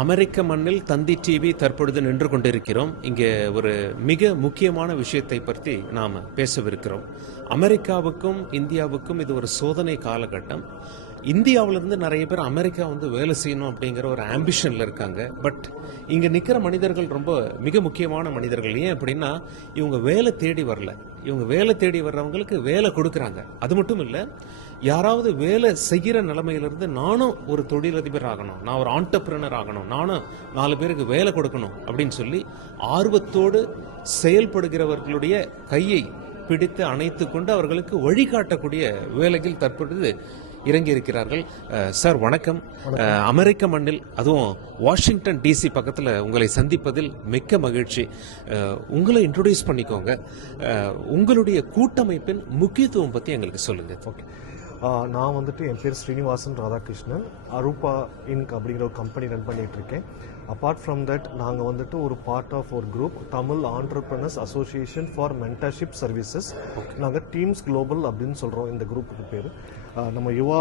அமெரிக்க மண்ணில் தந்தி டிவி தற்பொழுது நின்று கொண்டிருக்கிறோம். இங்கே ஒரு மிக முக்கியமான விஷயத்தை பற்றி நாம் பேசவிருக்கிறோம். அமெரிக்காவுக்கும் இந்தியாவுக்கும் இது ஒரு சோதனை காலகட்டம். இந்தியாவிலிருந்து நிறைய பேர் அமெரிக்கா வேலை செய்யணும் அப்படிங்கிற ஒரு ஆம்பிஷனில் இருக்காங்க. பட் இங்கே நிற்கிற மனிதர்கள் ரொம்ப மிக முக்கியமான மனிதர்கள். ஏன் அப்படின்னா இவங்க வேலை தேடி வரல. இவங்க வேலை தேடி வர்றவங்களுக்கு வேலை கொடுக்குறாங்க. அது மட்டும் இல்லை, யாராவது வேலை செய்கிற நிலைமையிலிருந்து நானும் ஒரு தொழிலதிபர் ஆகணும், நான் ஒரு ஆண்டர்பிரினர் ஆகணும், நானும் 4 பேருக்கு வேலை கொடுக்கணும் அப்படின்னு சொல்லி ஆர்வத்தோடு செயல்படுகிறவர்களுடைய கையை பிடித்து அணைத்து கொண்டு அவர்களுக்கு வழிகாட்டக்கூடிய வேலையில் தற்பொழுது இறங்கி இருக்கிறார்கள். சார் வணக்கம். அமெரிக்க மண்ணில் அதுவும் வாஷிங்டன் டிசி பக்கத்தில் உங்களை சந்திப்பதில் மிக்க மகிழ்ச்சி. உங்களை இன்ட்ரோடியூஸ் பண்ணிக்கோங்க. உங்களுடைய கூட்டமைப்பின் முக்கியத்துவம் பற்றி எங்களுக்கு சொல்லுங்க. ஓகே, நான் என் பேர் ஸ்ரீனிவாசன் ராதாகிருஷ்ணன். அரூபா இன்க் அப்படிங்கிற ஒரு கம்பெனி ரன் பண்ணிட்டு இருக்கேன். அப்பார்ட் ஃப்ரம் தட் நாங்கள் ஒரு பார்ட் ஆஃப் ஒரு group, Tamil entrepreneurs association for mentorship services. நாங்கள் டீம்ஸ் குளோபல் அப்படின்னு சொல்கிறோம் இந்த குரூப்புக்கு பேர். நம்ம யுவா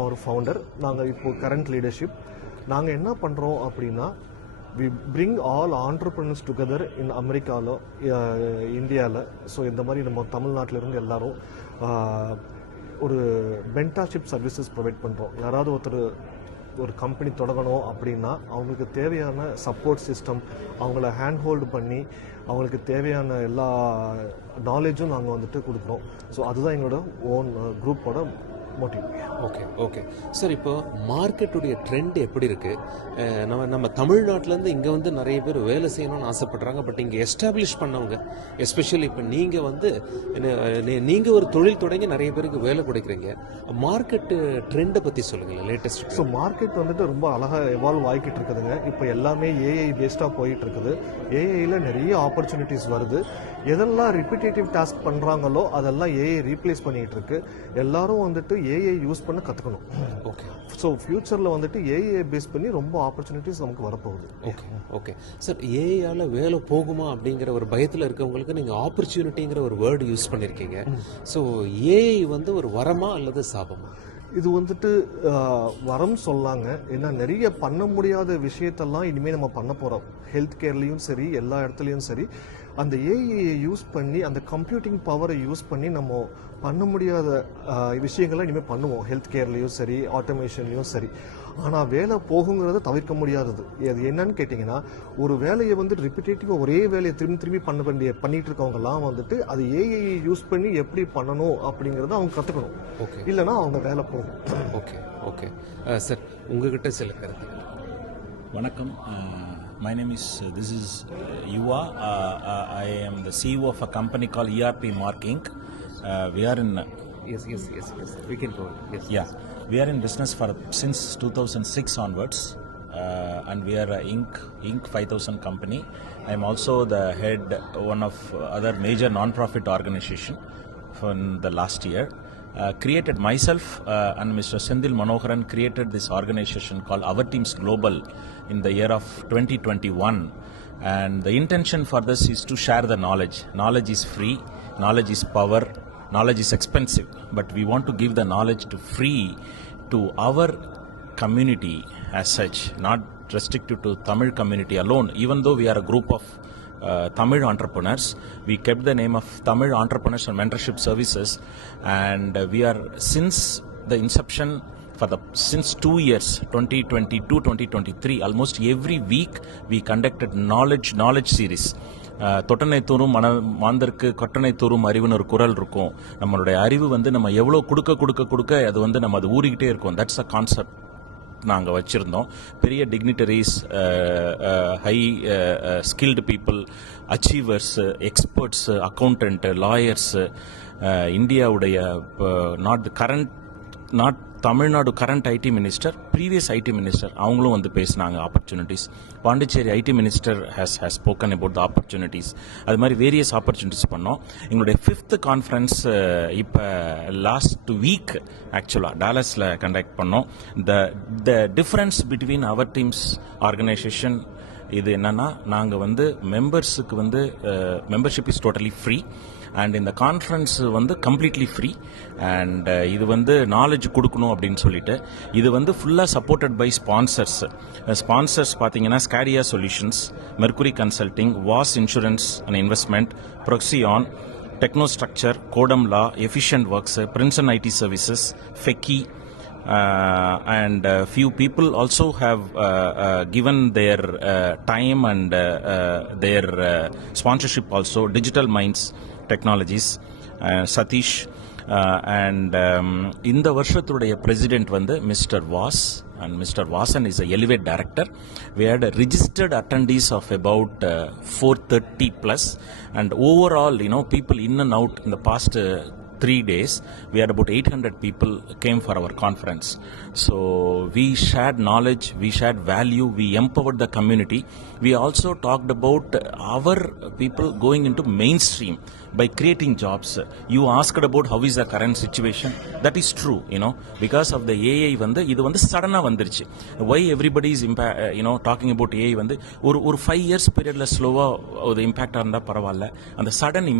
அவர் ஃபவுண்டர். நாங்கள் இப்போ கரண்ட் லீடர்ஷிப். நாங்கள் என்ன பண்ணுறோம் அப்படின்னா, we bring all entrepreneurs together in அமெரிக்காவில், இந்தியாவில். ஸோ இந்த மாதிரி நம்ம தமிழ்நாட்டிலிருந்து எல்லாரும் ஒரு மென்டர்ஷிப் சர்வீசஸ் ப்ரொவைட் பண்ணுறோம். யாராவது ஒரு கம்பெனி தொடங்கணும் அப்படின்னா அவங்களுக்கு தேவையான சப்போர்ட் சிஸ்டம், அவங்கள ஹேண்ட் ஹோல்டு பண்ணி அவங்களுக்கு தேவையான எல்லா நாலேஜும் நாங்கள் கொடுக்குறோம். ஸோ அதுதான் எங்களோட ஓன் குரூப்போட மோட்டிவ். ஓகே சார், இப்போ மார்க்கெட்டுடைய ட்ரெண்ட் எப்படி இருக்கு? நம்ம தமிழ்நாட்டிலேருந்து இங்கே நிறைய பேர் வேலை செய்யணும்னு ஆசைப்படுறாங்க. பட் இங்கே எஸ்டாப்ளிஷ் பண்ணவங்க, எஸ்பெஷலி இப்போ நீங்கள் ஒரு தொழில் தொடங்கி நிறைய பேருக்கு வேலை கொடுக்குறீங்க. மார்க்கெட்டு ட்ரெண்டை பற்றி சொல்லுங்கள், லேட்டஸ்ட். ஸோ மார்க்கெட் ரொம்ப அழகாக எவால்வ் ஆகிக்கிட்டு இருக்குதுங்க. இப்போ எல்லாமே ஏஐ பேஸ்டாக போயிட்டு இருக்குது. ஏஐயில் நிறைய ஆப்பர்ச்சுனிட்டிஸ் வருது. எதெல்லாம் ரிப்பீட்டேட்டிவ் டாஸ்க் பண்ணுறாங்களோ அதெல்லாம் ஏஐ ரீப்ளேஸ் பண்ணிகிட்டு இருக்கு. எல்லாரும் ஏஐ யூஸ் பண்ண கற்றுக்கணும். ஓகே. ஸோ ஃபியூச்சரில் ஏஐ பேஸ் பண்ணி ரொம்ப ஆப்பர்ச்சுனிட்டிஸ் நமக்கு வரப்போகுது. ஓகே சார், ஏஐயால் வேலை போகுமா அப்படிங்கிற ஒரு பயத்தில் இருக்கவங்களுக்கு நீங்கள் ஆப்பர்ச்சுனிட்டிங்கிற ஒரு வேர்டு யூஸ் பண்ணியிருக்கீங்க. ஸோ ஏஐ ஒரு வரமா அல்லது சாபமா? இது வரம் சொல்லாங்க. ஏன்னா நிறைய பண்ண முடியாத விஷயத்தெல்லாம் இனிமேல் நம்ம பண்ண போகிறோம். ஹெல்த் கேர்லேயும் சரி, எல்லா இடத்துலையும் சரி, அந்த ஏஐயை யூஸ் பண்ணி, அந்த கம்ப்யூட்டிங் பவரை யூஸ் பண்ணி நம்ம பண்ண முடியாத விஷயங்கள்லாம் இனிமேல் பண்ணுவோம். ஹெல்த் கேர்லேயும் சரி, ஆட்டோமேஷன்லேயும் சரி. ஆனால் வேலை போகுங்கிறத தவிர்க்க முடியாதது. அது என்னன்னு கேட்டிங்கன்னா, ஒரு வேலையை ரிப்பீட்டேட்டிவாக ஒரே வேலையை திரும்பி பண்ணிட்டு இருக்கவங்கலாம் அது ஏஐ யூஸ் பண்ணி எப்படி பண்ணணும் அப்படிங்கிறத அவங்க கற்றுக்கணும். இல்லைன்னா அவங்க வேலை போகும். ஓகே சார், உங்ககிட்ட சில கருத்து. வணக்கம். My name is Yuva. I am the CEO of a company called ERP Marking. We are in Yes. We can go. Yes. Yeah. We are in business since 2006 onwards, and we are a Inc 5000 company. I am also the head one of other major non-profit organization from the last year. Created myself and Mr. Sendil Manoharan created this organization called Our Teams Global in the year of 2021, and the intention for this is to share the knowledge. Knowledge is free, knowledge is power, knowledge is expensive, but we want to give the knowledge to free to our community as such, not restricted to Tamil community alone. Even though we are a group of Tamil entrepreneurs, we kept the name of Tamil Entrepreneurs and Mentorship Services, and we are since the inception since 2 years, 2022-2023, almost every week we conducted knowledge series. தொட்டனை தூரும் மாந்தருக்கு கொட்டனை தூரும் அறிவுன்னு ஒரு குரல் இருக்கும். நம்மளுடைய அறிவு நம்ம எவ்வளோ கொடுக்க அது நம்ம அது ஊறிக்கிட்டே இருக்கும். தட்ஸ் அ கான்செப்ட் நாங்கள் வச்சுருந்தோம். பெரிய dignitaries, high skilled people, achievers, experts, accountant, lawyers, இந்தியாவுடைய not Tamil Nadu current IT minister, previous IT minister, அவங்களும் பேசினாங்க opportunities. Pondicherry IT minister has spoken about the opportunities. அது மாதிரி வேரியஸ் ஆப்பர்ச்சுனிட்டிஸ் பண்ணோம். எங்களுடைய 5th கான்ஃபரன்ஸ் இப்போ லாஸ்ட் வீக் ஆக்சுவலாக டாலஸில் கண்டக்ட் பண்ணோம். The difference between our teams organisation இது என்னன்னா, நாங்கள் மெம்பர்ஸுக்கு membership is totally free. And இந்த கான்ஃபரன்ஸ் வந்து கம்ப்ளீட்லி ஃப்ரீ அண்ட் இது வந்து நாலேஜ் கொடுக்கணும் அப்படின்னு சொல்லிட்டு இது வந்து ஃபுல்லாக சப்போர்ட்டட் பை ஸ்பான்சர்ஸ் பார்த்தீங்கன்னா Scadea solutions, Mercury consulting, Vas insurance and investment, Proxion, Technostructure, Codam Law, Efficient Works, Princeton IT Services, FECI, and few people also have given their time and their sponsorship also. Digital Minds Technologies, Satish, and இந்த வருஷத்துடைய president வந்து mister was and Mr. Vasan is a Elevate director. We had a registered attendees of about 430 plus, and overall, people in and out in the past 3 days, we had about 800 people came for our conference. So we shared knowledge, we shared value, we empowered the community. We also talked about our people going into mainstream by creating jobs. You asked about how is the current situation. That is true, because of the AI இது வந்து சடனா வந்துருச்சு. Why everybody is talking about AI வந்து ஒரு 5 years periodல ஸ்லோவா ஒரு இம்பாக்டா இருந்தா பரவாயில்ல. அந்த சடன்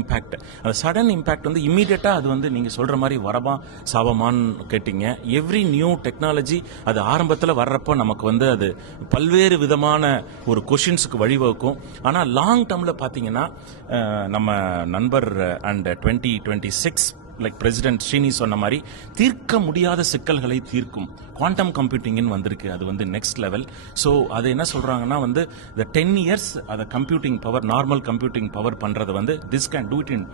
இம்பாக்ட் வந்து இமிடியேட்டா அது வந்து நீங்க சொல்ற மாதிரி வரமா சாபமான்னு கேட்டீங்க. எவ்ரி நியூ டெக்னாலஜி அது ஆரம்பத்துல வர்றப்போ நமக்கு வந்து அது பல்வேறு விதமான ஒரு கொஷின்ஸுக்கு வழிவகுக்கும். ஆனா லாங் டர்ம்ல பாத்தீங்கன்னா நம்ம நண்பர் அண்ட் 2026 லைக் பிரசிடென்ட் ஸ்ரீனி சொன்ன மாதிரி தீர்க்க முடியாத சிக்கல்களை தீர்க்கும் குவாண்டம் கம்ப்யூட்டிங்னு வந்திருக்கு. அது வந்து நெக்ஸ்ட் லெவல். ஸோ அது என்ன சொல்றாங்கன்னா வந்து இந்த 10 years அதை computing power, normal computing power பண்றது வந்து this can do it in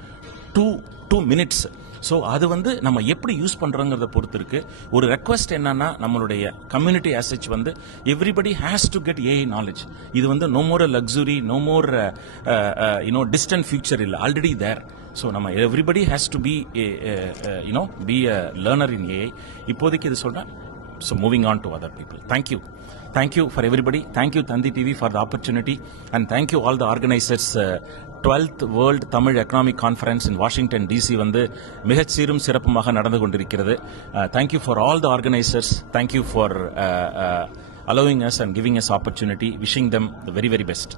2 minutes. So அது வந்து நம்ம எப்படி யூஸ் பண்றோங்கிறத பொறுத்து இருக்கு. ஒரு ரெக்வஸ்ட் என்னன்னா நம்மளுடைய கம்யூனிட்டி ஆசெட் வந்து everybody has to get AI knowledge. இது வந்து no more luxury, no more distant future இல்லை, ஆல்ரெடி தேர். ஸோ நம்ம everybody has to be be a learner in AI. இப்போதைக்கு இது சொல்றேன். So moving on to other people. Thank you for everybody. Thank you Tandi TV for the opportunity, and thank you all the organizers. 12th World Tamil Economic Conference in Washington DC வந்து மிகச் சீரும் சிறப்புமாக நடந்து கொண்டிருக்கிறது. Thank you for all the organizers. Thank you for allowing us and giving us opportunity. Wishing them the very very best.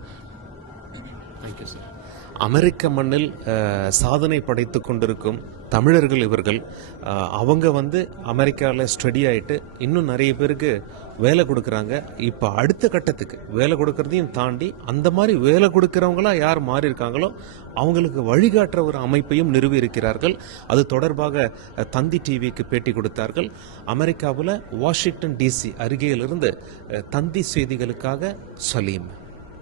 Thank you sir. அமெரிக்க மண்ணில் சாதனை படைத்து கொண்டிருக்கும் தமிழர்கள் இவர்கள். அவங்க வந்து அமெரிக்காவில் ஸ்டடி ஆகிட்டு இன்னும் நிறைய பேருக்கு வேலை கொடுக்குறாங்க. இப்போ அடுத்த கட்டத்துக்கு வேலை கொடுக்கறதையும் தாண்டி அந்த மாதிரி வேலை கொடுக்குறவங்களா யார் மாறி இருக்காங்களோ அவங்களுக்கு வழிகாட்டுற ஒரு அமைப்பையும் நிறுவி இருக்கிறார்கள். அது தொடர்பாக தந்தி டிவிக்கு பேட்டி கொடுத்தார்கள். அமெரிக்காவில் வாஷிங்டன் DC அருகேயிலிருந்து தந்தி செய்திகளுக்காக சலீம்.